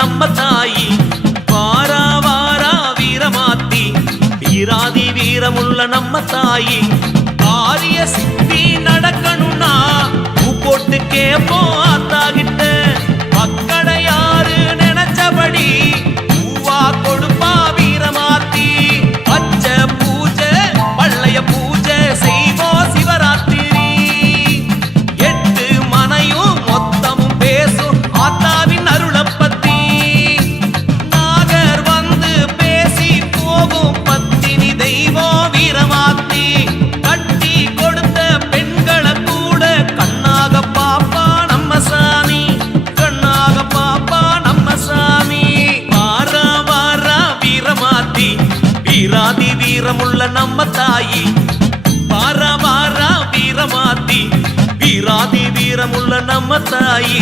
நம்ம தாயி வாரா வாரா வீரமாத்தி வீராதி வீரமுள்ள நம்ம தாயி காரிய சித்தி நடக்கணும்னா பூ போட்டு கேப்போம் ஆத்தாகிட்ட மக்களை யாரு நினைச்சபடி பூவா கொடுப்பா வீரமாத்தி பச்சை பூஜை பள்ளைய பூஜை செய்வோம் சிவராத்திரி 8 மனையும் மொத்தமும் பேசும் ஆத்தாவின் அருளப்பத்தி நாகர் வந்து பேசி போகும் பத்தினி தெய்வம் வீரமாத்தி கட்டி கொடுத்த பெண்களை கூட கண்ணாக பாப்பா நம்ம சாமி கண்ணாக பாப்பா நம்ம சாமி வாரா வாரா வீரமாத்தி வீராதி வீரமுள்ள நம்ம தாயி வாரா வாரா வீரமாத்தி வீராதி வீரமுள்ள நம்ம தாயி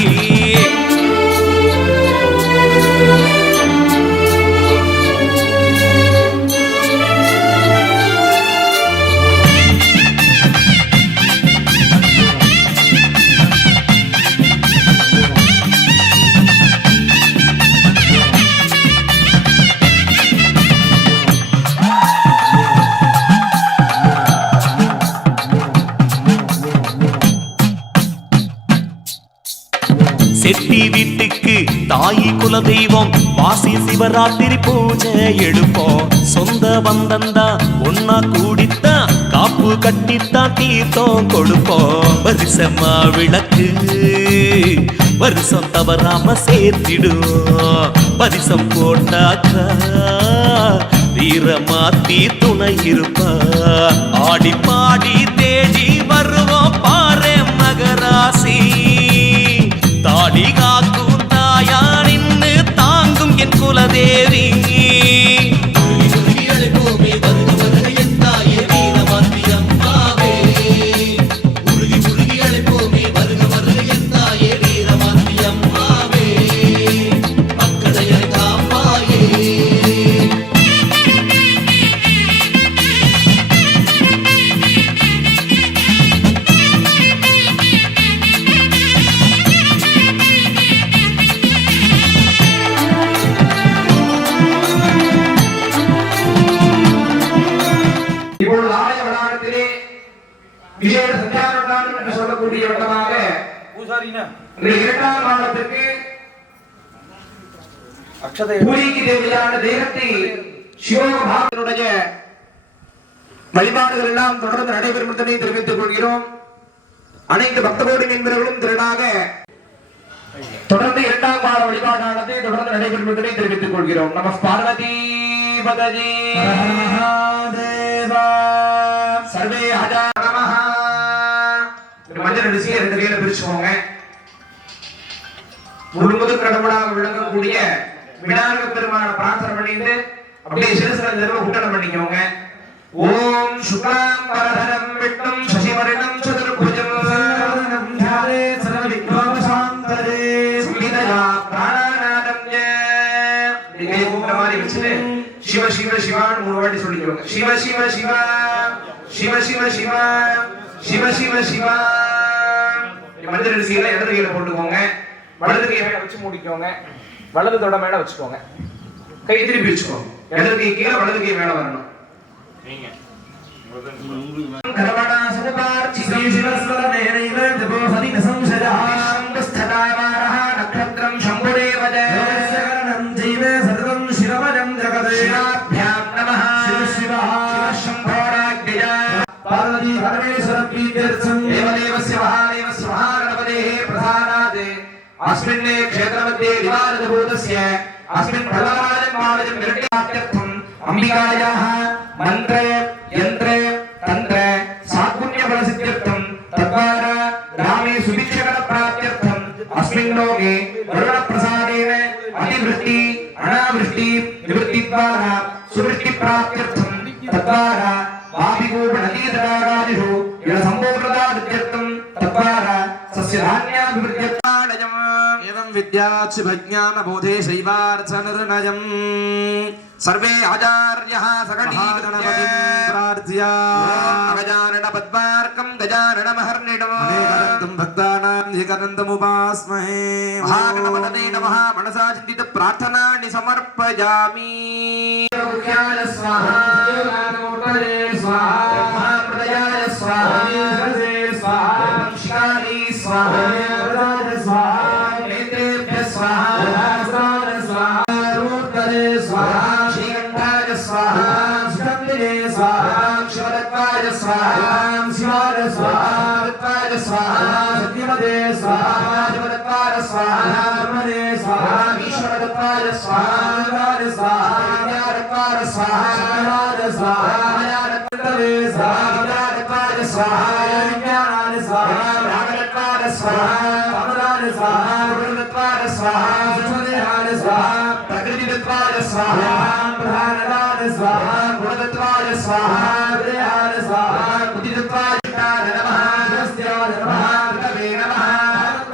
செட்டி வீட்டுக்கு தாயி குல தெய்வம் வாசி சிவராத்திரி பூஜை எடுப்போம் சொந்த பந்தந்தா ஒன்னா கூடித்தா காப்பு கட்டித்தா தீர்த்தம் கொடுப்போம் வருஷமா விளக்கு வருஷம் தவறாம சேர்த்திடுவோம் பரிசம் போட்டாக்கா வீரமாத்தி துணை இருப்பா ஆடி பாடி தேடி வருவோம் பாரு மகராசி தாடி காக்கும் தாயா நின்று தாங்கும் என் குலதேவி வழிபாடுகள் எல்லாம் தொடர்ந்து நடைபெறும் என்பதை தெரிவித்துக் கொள்கிறோம். அனைத்து பக்த கோடி நண்பர்களும் திரளாக தொடர்ந்து 2ஆம் கால வழிபாடானது தொடர்ந்து நடைபெறும் என்பதை தெரிவித்துக் கொள்கிறோம். நம பார்வதி பதஜி மகாதேவா சர்வே ஹஜா நமஹ. மஞ்சள் அரிசியை 2 கையில பிரிச்சுக்கோங்க. முழுமுது கடவுளாக விளங்கக்கூடிய விநாயகர் பெருமானை பிரார்த்தனை பண்ணிட்டு அப்படியே சிறுசில நிறுவ கூட்டணம் பண்ணிக்கோங்க. ஓம் சுக்லாம் வரதரம் விஷ்ணும் சசிவர்ணம் சதுர்புஜம் சர்வதனம் த்யாயே சர்வவிக்னோபசாந்தரே சம்ஹிதயா பிராணாநாதம் ஜ. நீங்க கூப்பிட்ட மாதிரி வச்சுட்டு சிவ சிவ சிவான்னு 3 வாட்டி சொல்லிக்கோங்க. சிவ சிவ சிவா சிவ சிவ சிவா சிவ சிவ சிவா. மஞ்சள் அரிசியில இடது கையில போட்டுக்கோங்க. வலது கையை மேல வச்சு மூடிக்கோங்க. வலது தொட மேல வச்சுக்கோங்க. கை திருப்பி வச்சுக்கோங்க. இடது கை கீழே வலது கை மேல வரணும். கர்மணா சுபார்ச்சி சிவஸ்வரமேனைவ தபோஹதி நசம்சராம் ஸ்ததாவாரஹ நக்ஷத்ரம் சம்புரேவஜ சரணம் ஜீவே சர்வம் சிவமஜம் ஜகதே சிவாभ्यां நமஹ சிவ சிவஹ சம்போராக்ஞய பார்வதி பரமேஸ்வர பீத்யர்த்தம் தேவதேவஸ்ய மகாதேவஸ்ய மகாகணபதேஹ பிரசாதாத் अस्मिन्ने क्षेत्रमध्ये निवारभूतस्य अस्मिन् फलवादं मादं निर्णयार्थं अंबिकायाः मंत्रे यंत्रे तंत्रे साकुण्य बलसिद्ध्यर्थं तद्वारा ग्रामे सुभिक्षकण प्राप्त्यर्थं अस्मिन् लोके वरुण प्रसादेन अतिवृष्टि अनावृष्टि निवृत्तिद्वारा सुवृष्टि प्राप्त्यर्थं तद्वारा वापिकूप नदी तडागादिषु यण संपूर्णतार्थं तद्वारा सस्य धान्याभिवृद्ध्यर्थं विद्याच्छ विज्ञान बोधे शैवार्थ निर्णयम् सर्वे आचार्यः सकलीगणपतिं प्रार्थया गजानन पद्मार्कं गजानन महर्निडम् अनेकदन्तं भक्तानां शिखरन्तमुपास्महे महागणपतये नमः मनसा चिन्तित प्रार्थनानि समर्पयामि मुख्याय स्वाहा ज्ञानमूर्तये स्वाहा महाप्रदयाय स्वाहा स्वाहा शिखायै स्वाहा प्रदाय स्वाहा नेत्रेभ्यः स्वाहा स्वाहा मूर्तये स्वाहा श्रीकण्ठाय स्वाहा स्कन्धये स्वाहा शिवदत्ताय स्वाहा शिवाय स्वाहा दत्ताय स्वाहा सत्यवदे स्वाहा शिवदत्ताय स्वाहा ब्रह्मदे स्वाहा ईश्वरदत्ताय स्वाहा स्वाहा ज्ञानदत्ताय स्वाहा ज्ञानदत्ताय स्वाहा ज्ञानदत्ताय स्वाहा ज्ञानाय स्वाहा रागदत्ताय स्वाहा कामदाय स्वाहा गुरुदत्ताय स्वाहा सुदेहाय स्वाहा प्रकृतिदत्ताय स्वाहा प्रधानदाय स्वाहा गुणदत्ताय स्वाहा विद्याय स्वाहा बुद्धिदत्ताय नमः नमस्त्याय नमः ऋतवे नमः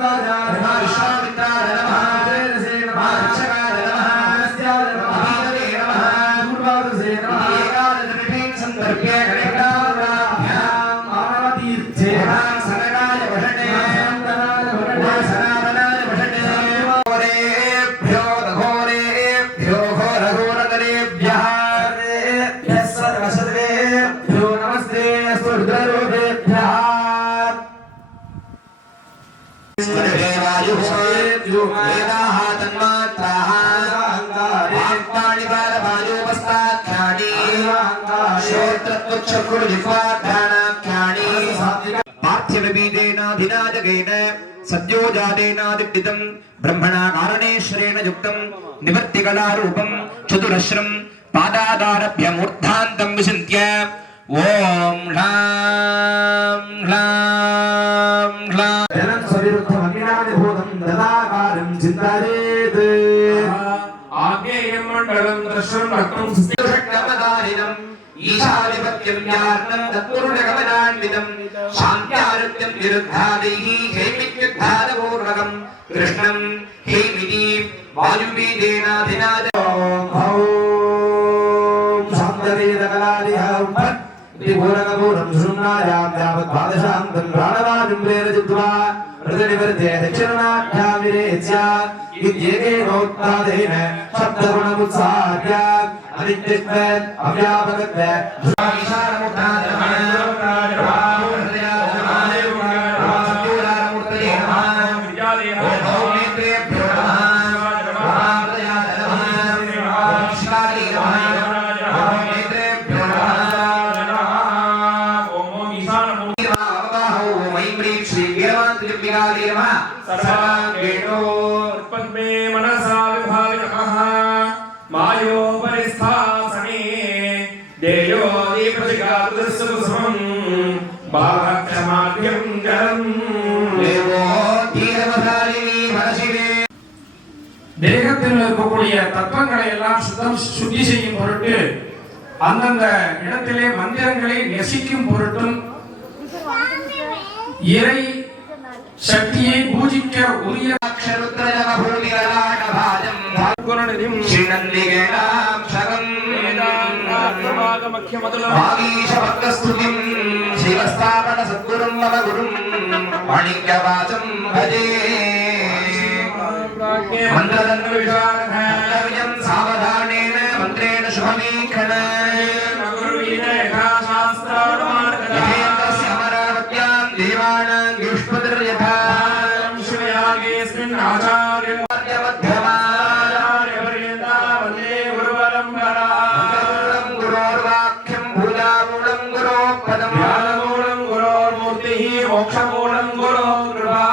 नमः विश्वामित्राय नमः तेजसे नमः रक्षकाय नमः नमस्त्याय नमः वीरवे नमः पूर्वादसे नमः एकादशविधेन सन्दर्भ्य गणेशाभ्याम् मानवतीर्थेन सनकाय वषणे सनातनाय वषणे घोरेभ्यो घोरेभ्यो घोरघोरतरेभ्यः सर्वसर्वेभ्यो नमस्ते स्वर्गरूपेभ्यः स्वर्गेवायुभ्यो वेदाः तन्मात्राः वाक्पाणिपालवायोपस्थाख्यानि श्रोत्रत्वचक्षुर्जिह्वाघ्राणाख्यानि पार्थिवबीजेनाधिनाजगेन सद्यो जातेनादिष्टितं ब्रह्मणा कारणेश्वरेण युक्तं निवर्तिकलारूपं चतुरश्रं पादादारभ्य मूर्धान्तं विचिन्त्य ॐ ह्लां ह्लां ह्लां धनं सविरुद्धमग्निनादिभूतं ददाकारं चिन्तयेत् आज्ञेयं मण्डलं दर्शनं रक्तं षट्कर्मधारिणम् ईशाधिपत्यं यार्णं तत्पुरुषगमनान्वितं शान्त्यारुत्यं निरुद्धादैः हेमित्युद्धारपूर्वकं कृष्णं हेमिति वायुबीजेनाधिनाद त्रिभुवनकपूरं शृङ्गायां यावत् द्वादशान्तं प्राणवायुं प्रेरयित्वा हृदयनिवर्ते दक्षिणनाभ्यां विरेच्य इत्येकेनोत्पादेन शब्दगुणमुत्सार्य अनित्यत्वेन अव्यापकत्वेन सर्वाङ्गेणोत्पन्ने मनसा विभावितमः मायोपरिस्थासने देयो दीपशिखादृश्यसमम् बालक्षमाद्यं जलम् தேகத்தில் இருக்கக்கூடிய தத்துவங்களை எல்லாம் சுத்தி செய்யும் பொருட்டு அந்தந்த இடத்திலே மந்திரங்களை நெசிக்கும் பொருட்டும் இறை சக்தியை பூஜிக்க உரிய सावधानेन मन्त्रेण शुभमीक्षण देवानां युष्मतिर्यथा शिवयागेऽस्मिन् आचार्यमध्यमाचार्यपर्यन्ता वन्दे गुरुपरम्परा गुरोर्वाक्यं भूलामूलं गुरोपदं ज्ञानमूलं गुरोर्मूर्तिः मोक्षमूलं गुरोर्कृपा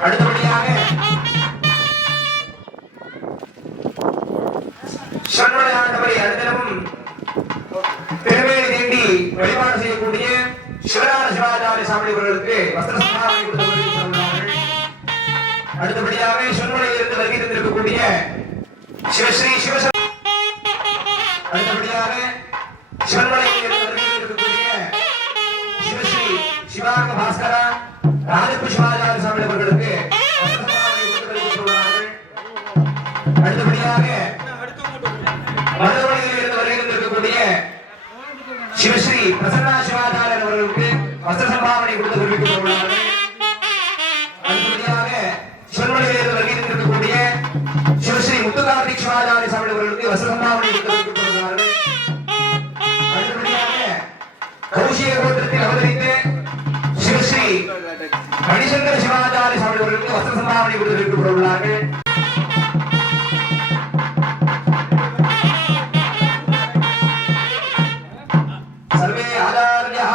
அடுத்தபடியாக சிவனுடைய ஆண்டவரை அடுத்தவும் திருவேணி தீண்டி வழிபாடு செய்யக்கூடிய சிவராஜ சிவாச்சாரிய சாமி அவர்களுக்கு வஸ்திர சம்மானம் கொடுத்து அடுத்தபடியாக சிவனுடைய இருந்து வருகை தந்திருக்கக்கூடிய சிவஸ்ரீ அடுத்தபடியாக சிவனுடைய இருந்து வருகை தந்திருக்கக்கூடிய சிவஸ்ரீ சிவாங்க பாஸ்கரா ராஜபுஷ்பாச்சாரிய சாமி அவர்களுக்கு அடுத்தபடியாக மதுரையில் இருந்து வருகை தந்திருக்கக்கூடிய சிவஸ்ரீ பிரசன்னா சிவாச்சாரியர் அவர்களுக்கு வஸ்திர சம்பாவனை கொடுத்து தெரிவிக்கப்படுகிறார்கள். அடுத்தபடியாக சிவன்மொழியில் வருகின்றிருக்கக்கூடிய சிவஸ்ரீ முத்துகார்த்திக் சிவாச்சாரிய சாமி அவர்களுக்கு வஸ்திர சம்பாவனை கொடுத்து தெரிவிக்கப்படுகிறார்கள். அடுத்தபடியாக கௌசிக கோத்திரத்தில் அவதரித்து சிவஸ்ரீ மணிசங்கர சிவாச்சாரிய சாமி அவர்களுக்கு வஸ்திர சம்பாவனை கொடுத்து தெரிவிக்கப்படுகிறார்கள். सर्वे आचार्यः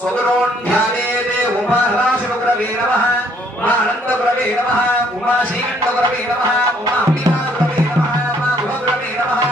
स्वगुरोन्ध्यावेदे उमा हलाशुगुरवे नमः उमा अनन्तगुरवे नमः उमा श्रीकण्ठगुरवे नमः उमा अम्बिकागुरवे नमः उमा गुरुगुरवे नमः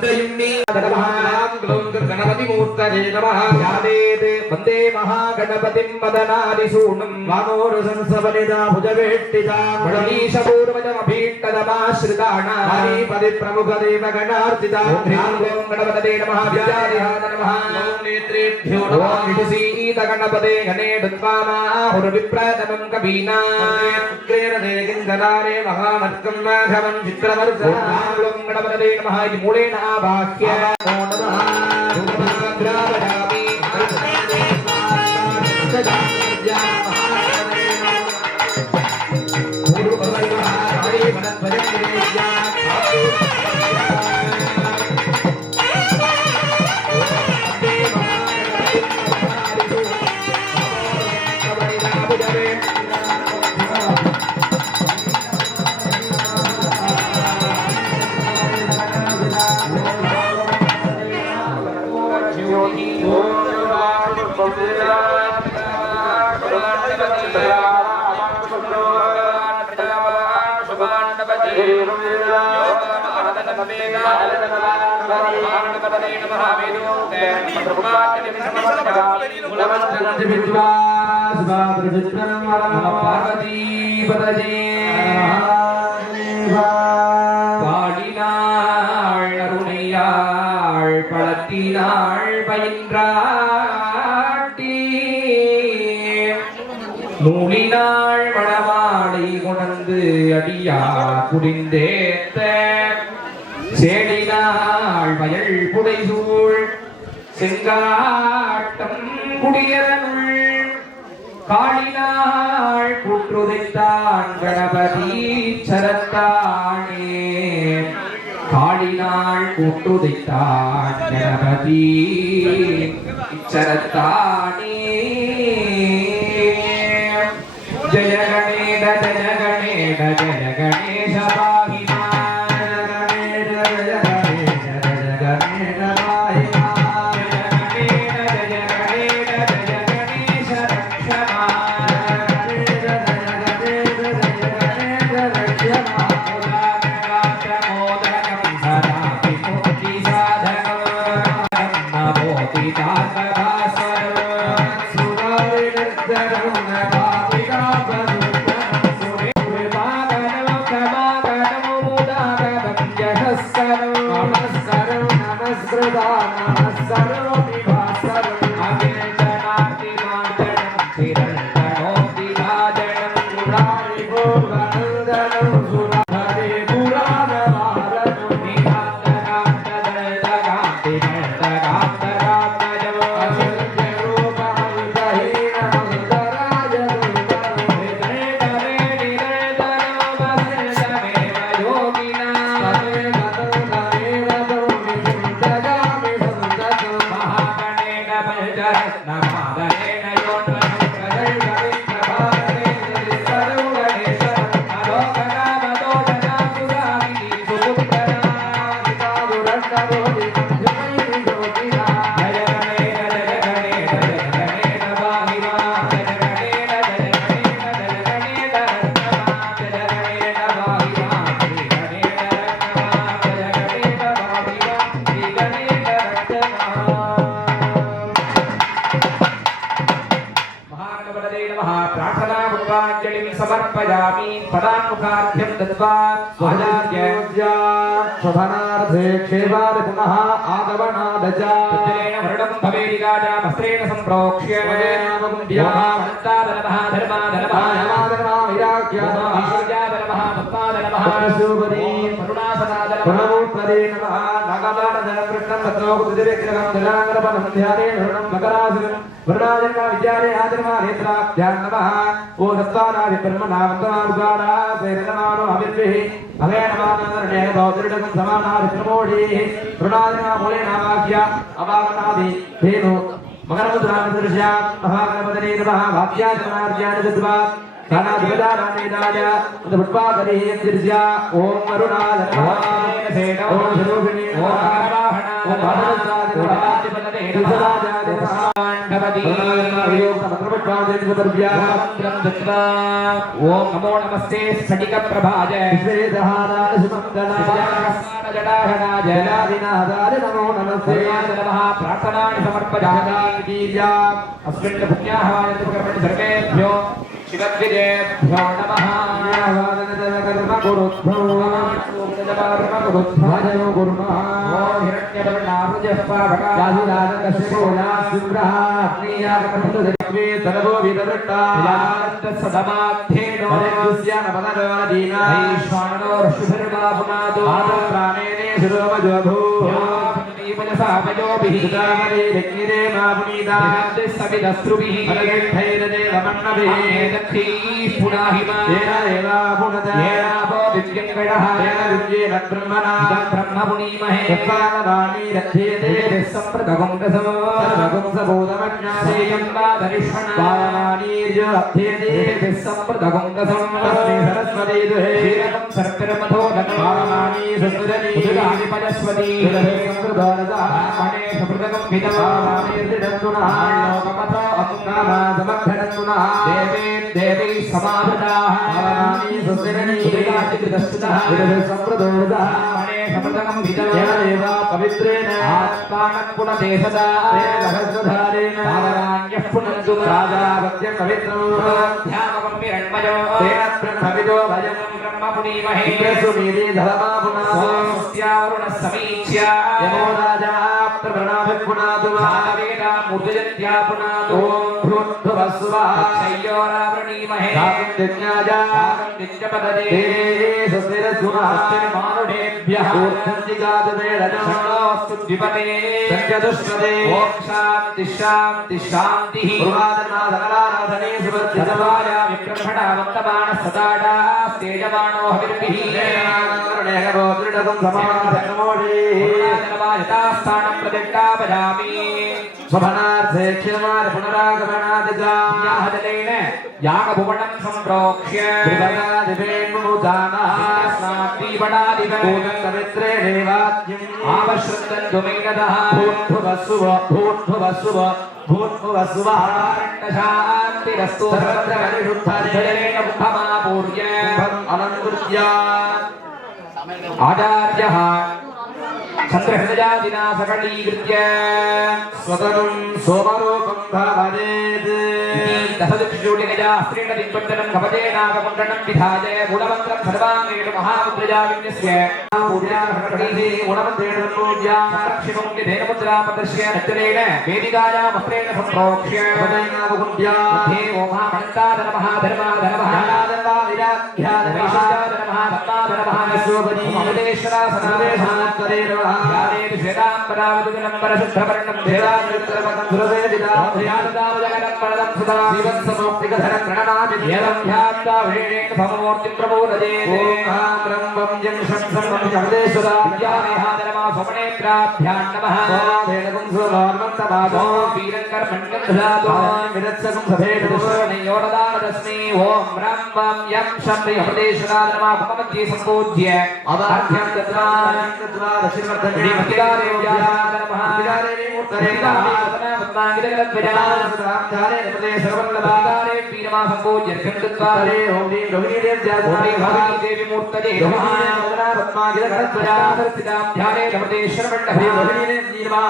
तन्त्रयुम्नी गणपति मूर्तये नमः यादेते वन्दे महागणपतिं मदनादिसूनं वामोरसंसवनिदा भुजवेष्टिता मणीशपूर्वजमभीष्टदमाश्रिताणां हरिपदि प्रमुखदेव गणार्चिता ॐ गणपतये नमः विद्याधिहाय नमः ॐ नेत्रेभ्यो नमः विदुसीत गणपते गणे दुत्वामाहुर्विप्रतमं कवीना क्लेरदे किंकरारे महामत्कं माघवं चित्रवर्षः ॐ गणपतये नमः इति मूलेन आवाह्य नमः रूपभद्रावयामि நூலினாள் மணமாலை கொணர்ந்து அடியா குடிந்தேத்த சேடினாள் வயல் புடைசூழ் செங்காட்டம் குடியரனுள் காளினாள் கூற்றுதைத்தான் கணபதி சரத்தானே காளினாள் கூற்றுதைத்தான் கணபதி சரத்தானே जय गणेश जय गणेश जय गणेश पाहिमा जय गणेश जय गणेश जय गणेश पाहिमा जय गणेश जय गणेश जय गणेश रक्षमा जय गणेश जय गणेश रक्षमा मोदकं सदा विमुक्ति साधकं नमोति तातभास्वरं सुरारि निर्जरं समर्पयामि पदान्मुखाभ्यं दत्वा स्वजार्य शोभनार्थे क्षेमाद पुनः आगमनादच तत्रेण वर्णं भवेदि राजा वस्त्रेण सम्प्रोक्ष्य वन्तादनमः धर्मादनमः विराज्यादनमः भक्तादनमः शुभदे करुणासनादनमः नमः नागादानधनं कृष्णं रत्नोपदिव्यग्रहं धनाङ्गपदं ध्याने धरणं मकरासनं वरुणाजन्म विद्यालय आदरमा नेत्राभ्यां नमः ओ सत्त्वानादि ब्रह्मणावन्तमानुगारा सेनमानो अभिर्भिः भवे नमानन्दर्णे गौदृढं समानादि प्रमोढीः वरुणाजन्म मूले नामाख्य अवागनादि धेनु मकरमुद्रामदृश्या महागणपतये नमः वाक्याजनार्ज्यानि दत्वा कानाधिपदानानेदाय उद्भुत्वाकरिः यज्ञर्ज्या ओम वरुणाजन्म ओम शरोभिणी ओम वाहना ओम भागवतादिपतये नमः भगवती मंत्रं दत्वा ओम नमो नमस्ते स्फटिक प्रभाज जडाधनाज नमो नमस्ते नमः प्रार्थनानि समर्पयामि अस्मिन् पुण्याहवाय सर्वेभ्यो शिवद्विजेभ्यो नमः स्वभनार्थे क्षमार पुनरागमनादिजाहजलेन यागभुवनं सम्प्रोक्ष्य त्रिभगादिवेन्मुदानः स्नात्रीपणादिवूतमित्रे देवाद्यम् आवश्रुतन्धुमेनदः भूत्भुवस्सुव सर्वत्रगनिरुद्धाजलेन मुखमापूर्य अनन्तुर्या आचार्यः चन्द्रहृदयादिना सकलीकृत्य स्वतनं सोमरूपं भावयेत् दशदिक्षूटिगजा स्त्रीणदिग्बन्धनं कवचेनागमण्डनं विधाय मूलमन्त्रं सर्वाङ्गेण महामुद्रया विन्यस्य मूलमन्त्रेण सम्पूज्य संरक्षितं विधेनमुद्रा प्रदर्श्य नच्चलेन वेदिकायां वस्त्रेण सम्प्रोक्ष्य मध्ये ओमामन्तादनमः धर्माधनमः विराध्याधनमः भक्ताधनमः नश्योपदी ममदेश्वरा सनादेशात्तरे नमः यादेव श्वेताम्बरावदुजनम्बर शुद्धवर्णं देवामृत्रवकं सुरसेदिता ध्यानदावजगनं वरदं सुधा श्रीवत्समोक्तिकधरं प्रणनामि ध्येयं ध्यात्वा वेणेन भवमूर्तिं प्रबोधये ओं ब्रह्मं जंशं सर्वं जगदेश्वरा विद्यामेहाधनमः स्वप्नेत्राभ्यां नमः स्वाधेनकं सुवर्मन्तमादो वीरङ्कर्मण्यं दधातु विरत्सकं सभेदुश्रवणयोरदानदस्मि ओं ब्रह्मं यं शम्भि हृदेश्वरा नमः भवमध्ये सम्पूज्य अवाध्यं तत्रा दक्षिणवर्धने मतिगारेव्याः नमः मतिगारेवी मूर्तये नमः पद्मांगिरगद्विजानां नमते सर्ववल्लभागारे वीरमा सम्पूज्य अर्घ्यं रे ओं ह्रीं रोहिणी देवी मूर्तये नमः पद्मांगिरगद्विजानां ध्याने नमतेश्वरमण्डले रोहिणी नमः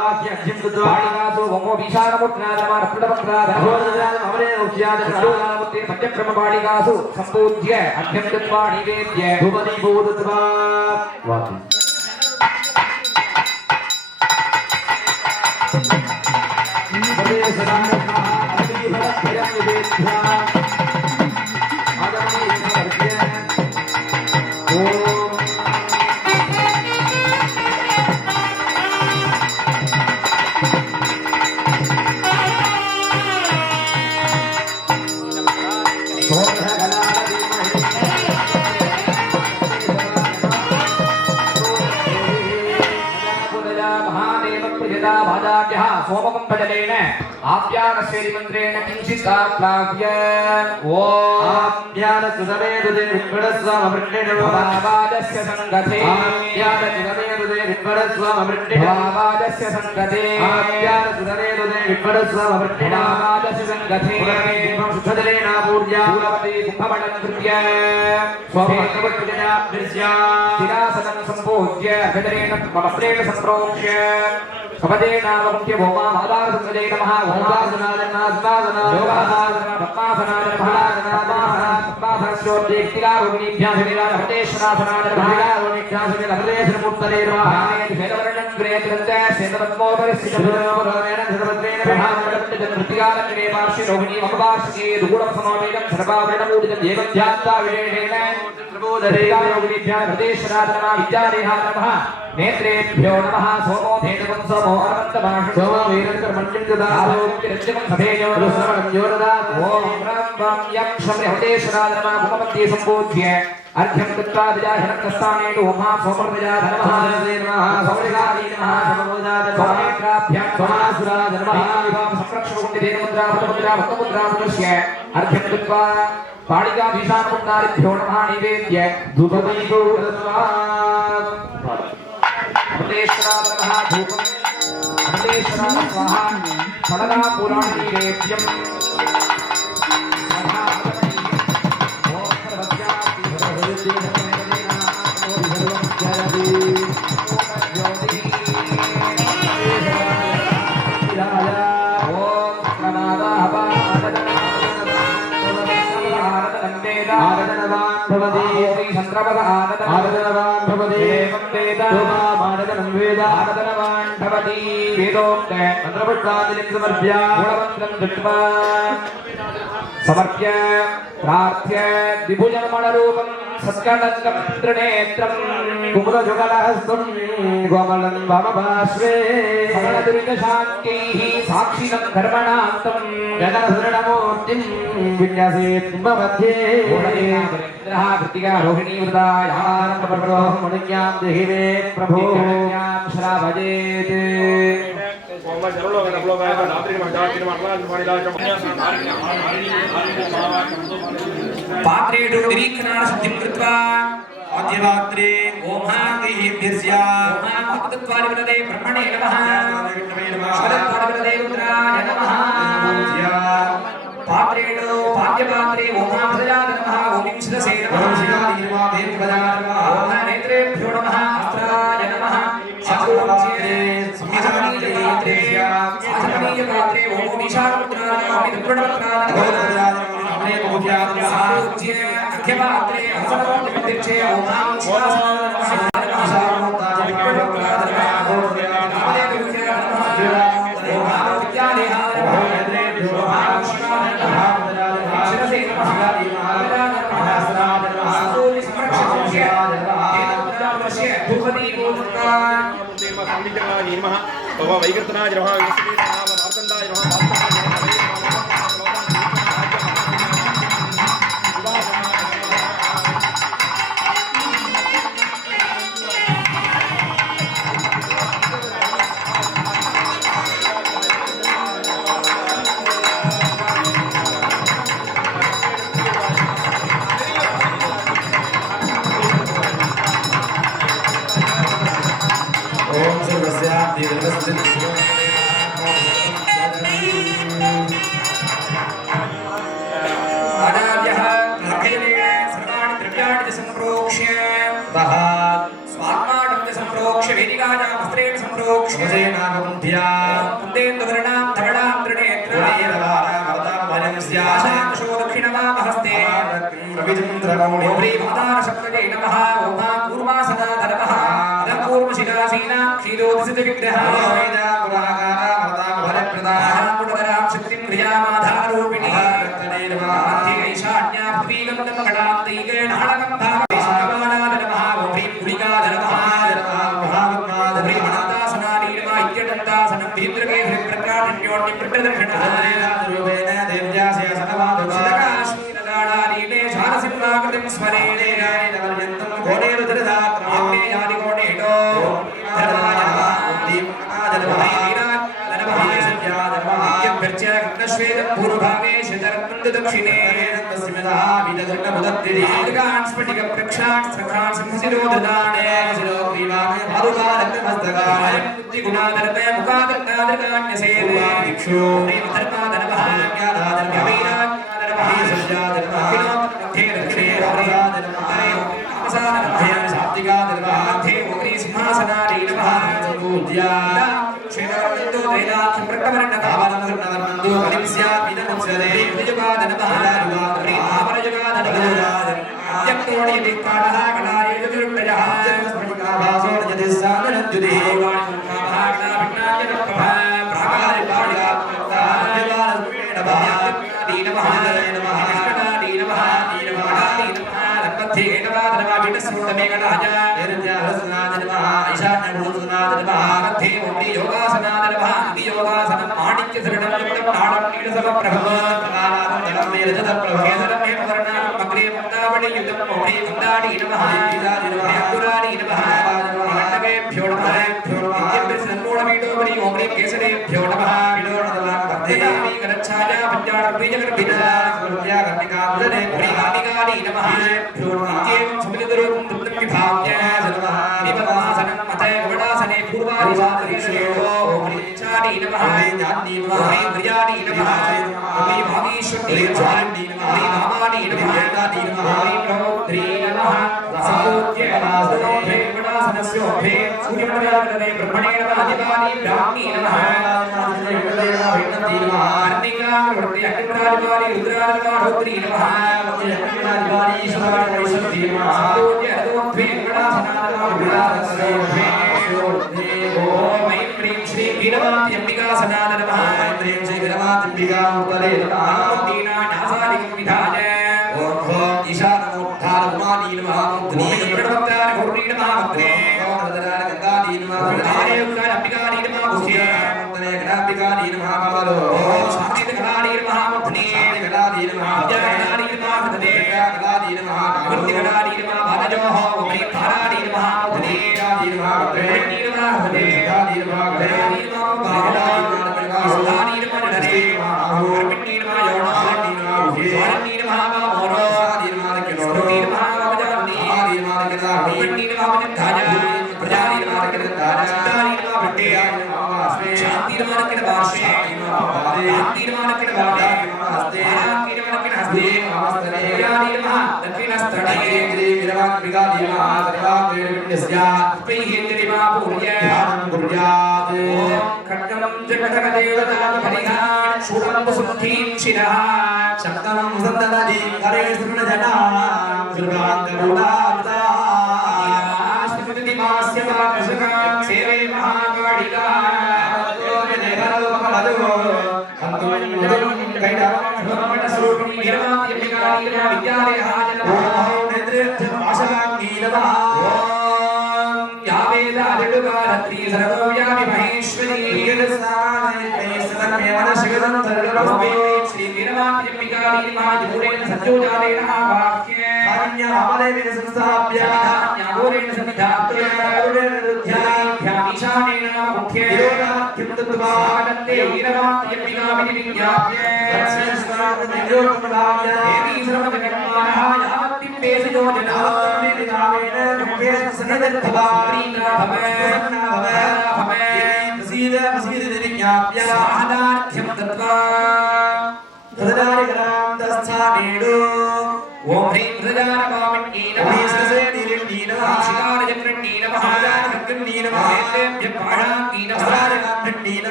वाक्यं दत्वा वाणिकासु वमो विशालमुद्रा नमः रत्नवक्त्राद अमरे उच्याद नमोते पंचब्रह्मवाणिकासु सम्पूज्य अर्घ्यं दत्वा निवेद्य धूपदी बोधत्वा वाक्यं आचार्यः सोमकं पजलेन आप्यानश्रीमन्त्रेण किञ्चित् आप्लाव्य आप्यानसुतमेदुदे विद्वरस्वामवृण्डेन भावाजस्य सङ्गते आप्यानसुतमेदुदे विद्वरस्वामवृण्डेन भावाजस्य सङ्गते आप्यानसुतमेदुदे विद्वरस्वामवृण्डेन भावाजस्य सङ्गते सुधरेणापूर्या भगवती कुम्भमणं कृत्य स्वभक्तवत्कृजनाभ्यस्या शिलासनं सम्पूज्य गजरेण वस्त्रेण सम्प्रोक्ष्य कवचेनावमुख्य भौमादारसंगजे नमः ओंकासनादनासनादना योगासना पद्मासनाद नमः पद्मासनस्योद्दीप्तिकारोगिणीभ्यां शरीराहृतेश्वरासनाद नमः विरारोनिभ्यासविलहृतेश्वरमूर्तये नमः श्वेतवर्णं ग्रेत्रञ्च श्वेतपद्मोपरिस्थितमेन धृतवत्रेण ब्रह्माण्डपञ्चजनमृत्तिकालग्ने पार्श्वे रोहिणी ममपार्श्वे दुगुणं समवेदं सर्वावरणमूर्तितं देवध्यात्ता विशेषेण त्रिभुवनरेगायोगिनीभ्यां हृतेश्वराद नमः विद्यादेहाय नमः नेत्रेभ्यो नमः सोमो धेनुवं सोमो अरवन्तभाषं सोमवीरकर्मण्यं ददातु रज्जवं सभेयो रुसवणं योददातु ओम ह्रं वं यं शं हृतेश्वराद नमः मुखमध्ये सम्पूज्य अर्घ्यं दत्त्वा विजाहिनं कस्ताने उमा सोमप्रजाद नमः सोमरिगादी नमः सोमेत्राभ्यां सोमासुराद नमः विभां संरक्षणकुण्डितेन मुद्रा भक्तमुद्रामुद्रस्य अर्घ्यं दत्त्वा पाणिका भीषाणपुण्डारिभ्यो नमः निवेद्य धूपदीपो हृतेश्वराद नमः धूपं हृतेश्वराद स्वाहा फलदा पुराणीरेभ्यं समर्प्य प्रार्थ्य विभुजनमणरूपं सत्कटकं त्रिनेत्रं कुमुदजुगलहस्तं गोमलं वामपार्श्वे सकलदुरितशान्त्यैः साक्षिणं धर्मणान्तं जगदसृणमूर्तिं विन्यसेत्मध्ये कृतिका रोहिणी वृदायारम्भपर्वो मुनिज्ञां देहि मे प्रभो श्रावजेत् पात्रेषु निरीक्षणाशुद्धिं कृत्वा आद्यरात्रे ओमाङ्गैर्भ्यस्या ओमाङ्गत्वादिवदते ब्रह्मणे नमः शरत्वादिवदते रुद्राय नमः पात्रेषु पाद्यपात्रे ओमाभ्रजाय नमः ओमिं शिरसे नमः ओम नेत्रेभ्यो नमः अस्त्राय नमः सपूज्ये संहितानीयपात्रे साधनीयपात्रे ओम विशालपुत्राय ओम दुर्गणपुत्राय पूज्य अर्घ्यपात्रे हसनोदिच्छे ओमां शिवासनाय वैकृतनाय नमः मार्तण्डाय नमः दक्षिणे तस्मिदा विदर्भ मुदत्तिरि दीर्घान् स्फटिक प्रक्षान् स्त्रखान् सिंहसिरो ददाने सिरो ग्रीवान् मरुदारक्तमस्तकाय बुद्धिगुणाधर्मे मुखादर्कादर्कान्यसेने दिक्षो धर्माधर्मः ज्ञानाधर्मवीराज्ञाधर्मः सज्जाधर्मः मध्ये दक्षिणे हरियाधर्मः साधर्मः सात्विकाधर्मः मध्ये उग्री सिंहासनानि नमः पूज्या क्षेत्रवन्दो दैलाख्यं प्रकवर्णकावनमकर्णवर्णन्दो कलिंस्यात् विदमुच्यते विजुगादनमः आमरजुगादनमः यक्तोणि विक्कालः कलाये चतुर्भुजः स्फटिकाभासो रजते सादनद्युते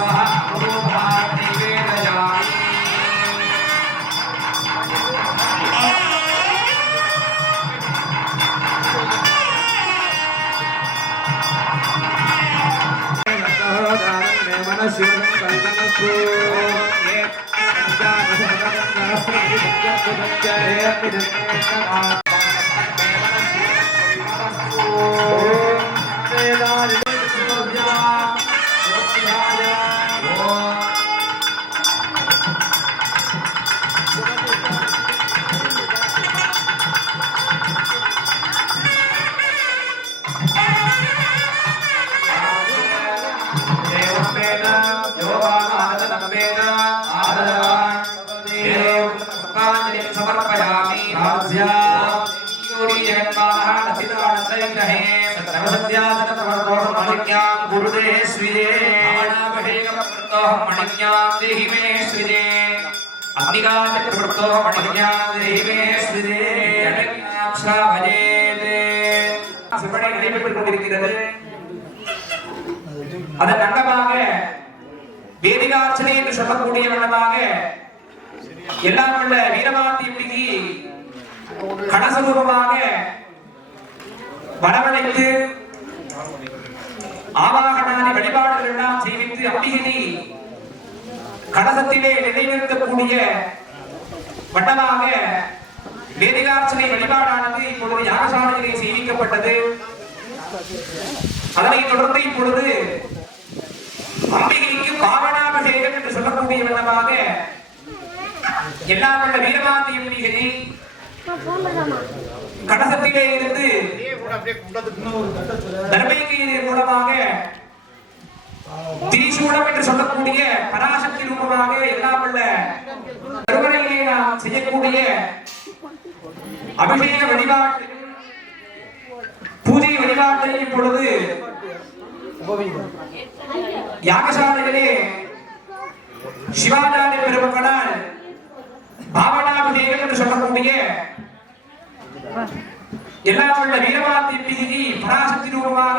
स्वाहा அதன் அங்கமாக வேதிகார்ச்சனை என்று சொல்லக்கூடிய வண்ணமாக எல்லாம் உள்ள வீரமாத்தியம்பிகை கணசரூபமாக வரவழைத்து ஆவாகனாதி வழிபாடுகள் எல்லாம் செய்வித்து அம்பிகை கணசத்திலே நிலைநிறுத்தக்கூடிய வண்ணமாக வேதிகார்ச்சனை வழிபாடானது இப்பொழுது யாகசாலையிலே செய்விக்கப்பட்டது. அதனைத் தொடர்ந்து இப்பொழுது அம்பிகைக்கு பாவனாபிஷேகம் என்று சொல்லக்கூடிய விதமாக எல்லாம் உள்ள வீரமாந்தி அம்பிகை கணசத்திலே இருந்து தர்மேகியின் மூலமாக திரிசூலம் என்று சொல்லக்கூடிய பராசக்தி ரூபமாக எல்லாம் உள்ள கருவறையிலே நாம் செய்யக்கூடிய அபிஷேக வழிபாட்டு பூஜை வழிபாட்டை இப்பொழுது யாகசாலைகளே சிவாச்சாரிய பெருமக்களால் பாவனாபிஷேகம் என்று சொல்லக்கூடிய எல்லாம் உள்ள வீரமாந்தி பிரிதி பராசக்தி ரூபமாக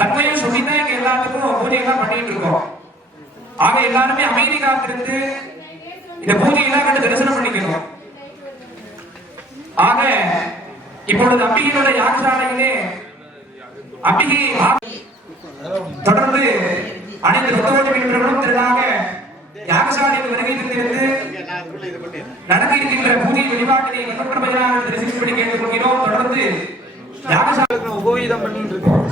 தன்மையும் சொல்லித்தான் எங்க எல்லாத்துக்கும் பூஜை எல்லாம் பண்ணிட்டு இருக்கோம். ஆக எல்லாருமே அமைதி காத்திருந்து இந்த பூஜை எல்லாம் கண்டு தரிசனம் பண்ணிக்கணும். ஆக இப்பொழுது அம்பிகையோட யாகசாலைகளே அம்பிகை தொடர்ந்து அனைத்து புத்தகோட்டை வீரர்களும் திரளாக யாகசாலைக்கு வருகை தந்திருந்து நடக்க இருக்கின்ற பூஜை வழிபாட்டினை மனோன்மயமாக தரிசிக்கும்படி கேட்டுக்கொள்கிறோம். தொடர்ந்து யாகசாலைக்கு உபவீதம் பண்ணிட்டு இருக்கோம்.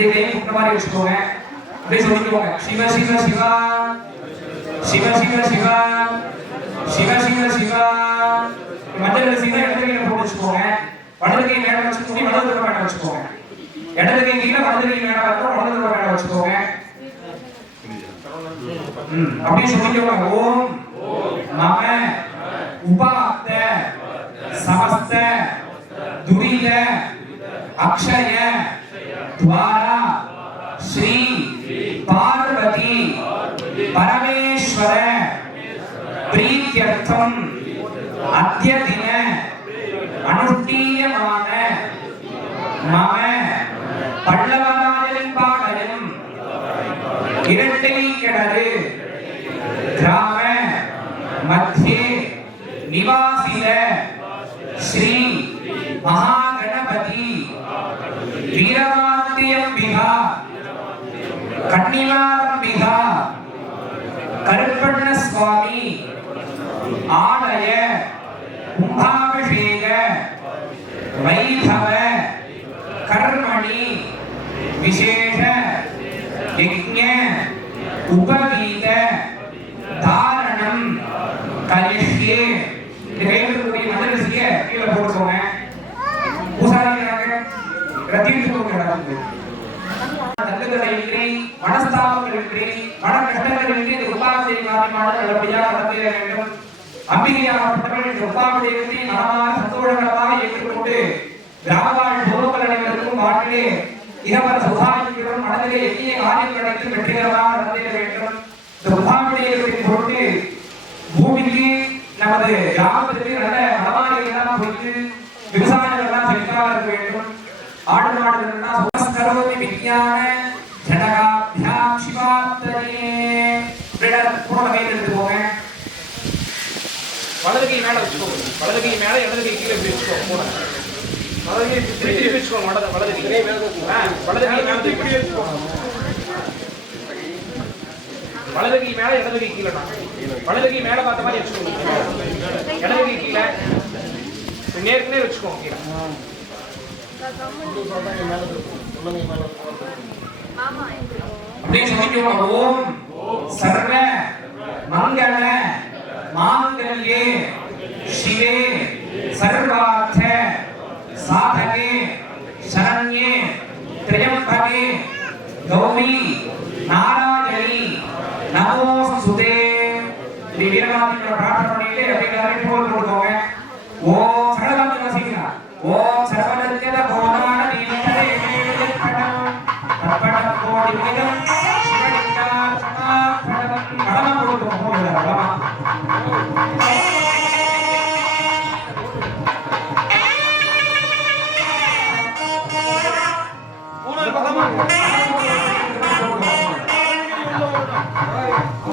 அப்படியே கை கும்பிட்ட மாதிரி வச்சுக்கோங்க. அப்படியே சொல்லிக்கோங்க. சிவ சிவ சிவா சிவ சிவ சிவா சிவ சிவ சிவா. மஞ்சள் அரிசி இடது கையில போட்டு வச்சுக்கோங்க. வலது கை மேல வச்சுக்கோங்க, வலது கை மேல வச்சுக்கோங்க. இடது கை கீழே வலது கை மேல வைக்கணும், வலது கை மேல வச்சுக்கோங்க. அப்படியே சொல்லிக்கோங்க. ஓம் நம உபாத்த சமஸ்த துரித அக்ஷய துவாரா ஸ்ரீ பார்வதி பரமேஸ்வர பிரீத்யர்த்தம் அத்ய தின அனுஷ்டீயமான மம பல்லவராஜனின் பாடலும் இரட்டை கிணறு கிராம மத்தியே நிவாசில ஸ்ரீ மகாகணபதி வீரமாத்தியம்பிகா கன்னிமாரம்பிகா கருப்பண்ண சுவாமி ஆலய கும்பாபிஷேக வைபவ கர்மணி விசேஷ யஜ்ஞ உபவீத தாரணம் கரிஷ்யே. கைகளுடைய மதரசிய கீழே போட்டுக்கோங்க. பூசாரிகளாக ரத்தீர்த்துக்கோங்க. தங்குதடையின்றி மனஸ்தாபங்களின்றி மன கஷ்டங்களின்றி இந்த உபாசனை காரியமானது நல்லபடியாக நடத்திட வேண்டும். அம்பிகையாகப்பட்டவர்கள் இந்த உபாசனையை நலமாக சந்தோஷகரமாக ஏற்றுக்கொண்டு கிராமவாழ் பொதுமக்கள் அனைவருக்கும் வாழ்விலே இகவர சௌபாகியங்களுடன் மனதிலே எண்ணிய காரியங்கள் அனைத்தும் வெற்றிகரமாக நடத்திட வேண்டும். இந்த உபாசனையின் பொருட்டு பூமிக்கு நமது கிராமத்திற்கு நல்ல மனமாளிகைகள்லாம் போயிட்டு விவசாயிகள்லாம் செழிப்பாக இருக்க வேண்டும். ஆடு மாடுகள்லாம் கரோமி விஞ்ஞான ஜனகாபியாம் சிவாத்தரே. கூட கையில் எடுத்துக்கோங்க. வலது கை மேல வச்சுக்கோங்க. வலது கை மேல இடது கை கீழே வச்சுக்கோங்க. கூட வலது கை திருப்பி வச்சுக்கோங்க. வலது கை மேல வலது கை மேல இப்படி வச்சுக்கோங்க. வலது கை மேல இடது கை கீழே. வலது கை மேல பார்த்த மாதிரி வச்சுக்கோங்க. இடது கை கீழே நேருக்கு நேர் வச்சுக்கோங்க. கீழே அப்படியே சொல்லிக்கோங்க. ஓம் சர்வ மங்கள மாங்கல்யே சிவே சர்வார்த்த சாதகே சரண்யே த்ரியம்பகே கௌரி நாராயணி நமோஸ்துதே. இந்த வீரமாத்தியோட பிரார்த்தனை பண்ணிட்டு அப்படியே போல் கொடுக்கோங்க. ஓம் சரவண வசிக்கிறா. ஓம் சர்வஜ்ஞத கோதான நீலகரே மேலப்படம் தப்படம் கோடி விதம் சிவலிங்கார் சமாபடம் கடம கொடுக்கும் போல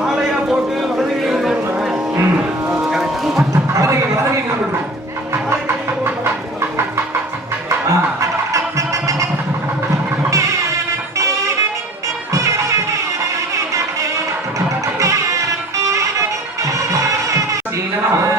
ஆலையா போட்டு Namaha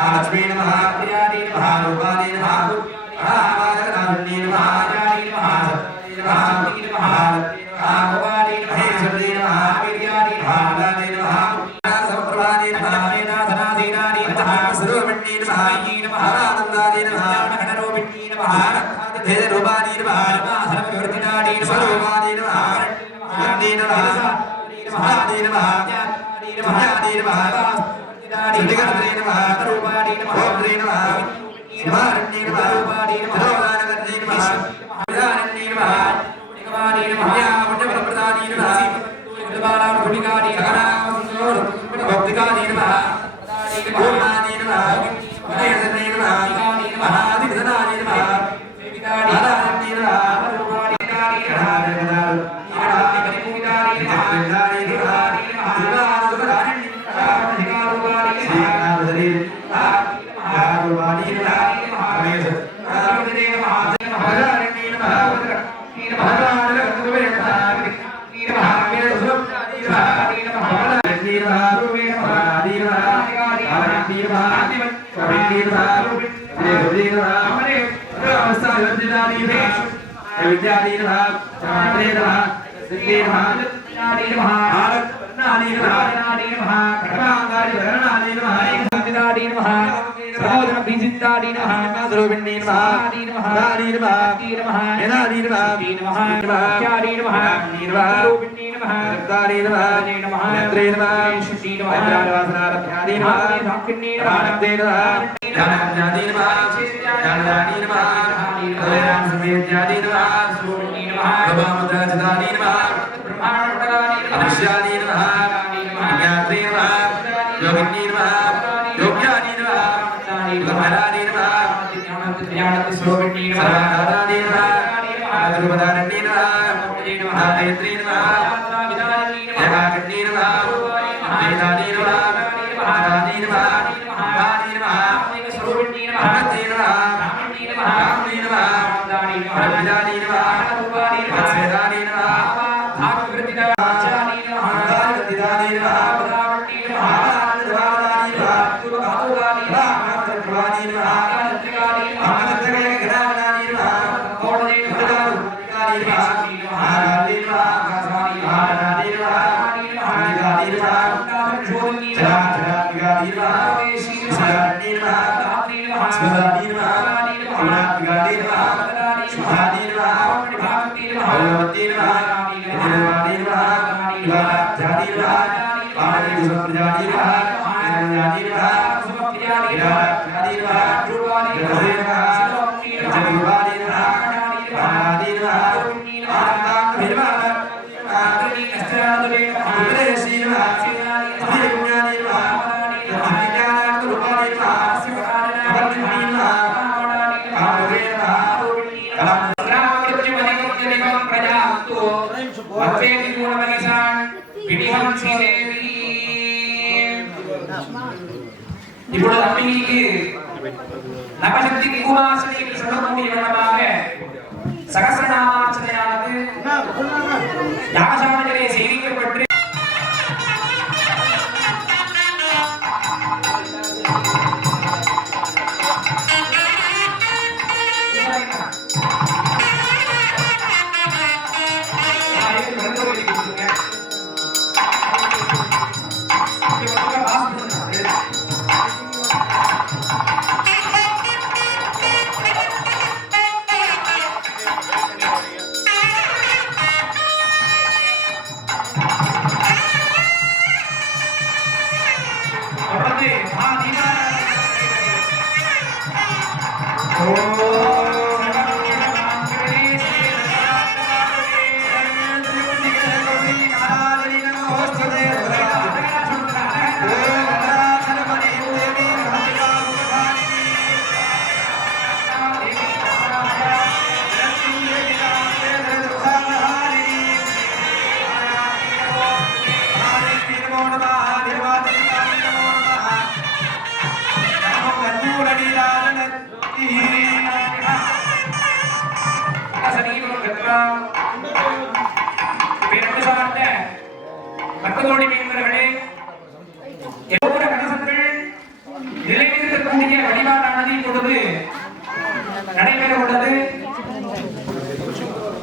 लक्ष्मी नमः प्रियादि नमः रूपादि नमः आवादनादि नमः आजादि नमः सत्ति नमः शांति नमः आवादि नमः सत्ति नमः वीर्यादि नमः आदादि नमः समप्रभादि नमः वेदाधनादीनादि नमः सर्वमण्डी नमः यी नमः आनन्दादि नमः घनरूपिणी नमः भेदरूपादि नमः धर्मविवर्धिनादि नमः स्वरूपादि नमः आदि नमः आदि नमः आदि नमः सिद्धिगणपति नमः रूपादि नमः ओम्री नमः शिवारण्ये नमः रूपादि नमः रोगानगर्दे नमः विदारण्ये नमः निगमादि नमः यामुण्डप्रदादि नमः उद्बालानुगुणिकादि अगणावसुन्दर भक्तिकादि नमः ओमादि नमः महेशने नमः आदिगणादि नमः आदारण्ये नमः रूपादि இப்பொழுது அம்பிகைக்கு நவசக்தி குமாசனை சொல்லக்கூடிய விதமாக சகஸ்ரநாமார்ச்சனையானது யாகசாலையிலே செய்விக்கப்பட்டு பக்தோடி மீன்பர்களே கணசங்கள் நிலைநிறுத்த நடைபெறக்கூடிய வழிபாடானது இப்பொழுது நடைபெற உள்ளது.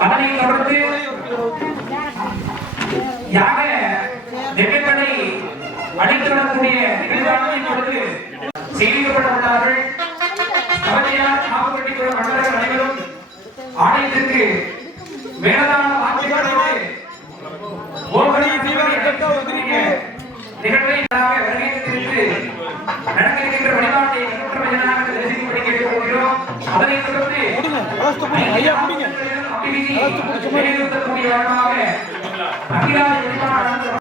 அதனை தொடர்ந்து யாக திவ்யங்களை அழைத்து வரக்கூடிய நிகழ்வானது இப்பொழுது செய்திக்கப்பட உள்ளார்கள். கவலையார் காவல்பட்டிக்குள்ள மன்னர்கள் அனைவரும் ஆலயத்திற்கு வேததான ஆட்சிகளோடு ஓம்படி நிகழ்வை வரவேற்று நடக்க இருக்கின்ற வழிபாட்டை தரிசிக்கும்படி கேட்டுக்கொள்கிறோம். அதனைத் தொடர்ந்து வலியுறுத்தக்கூடிய வண்ணமாக அகிலாதி வழிபாடானது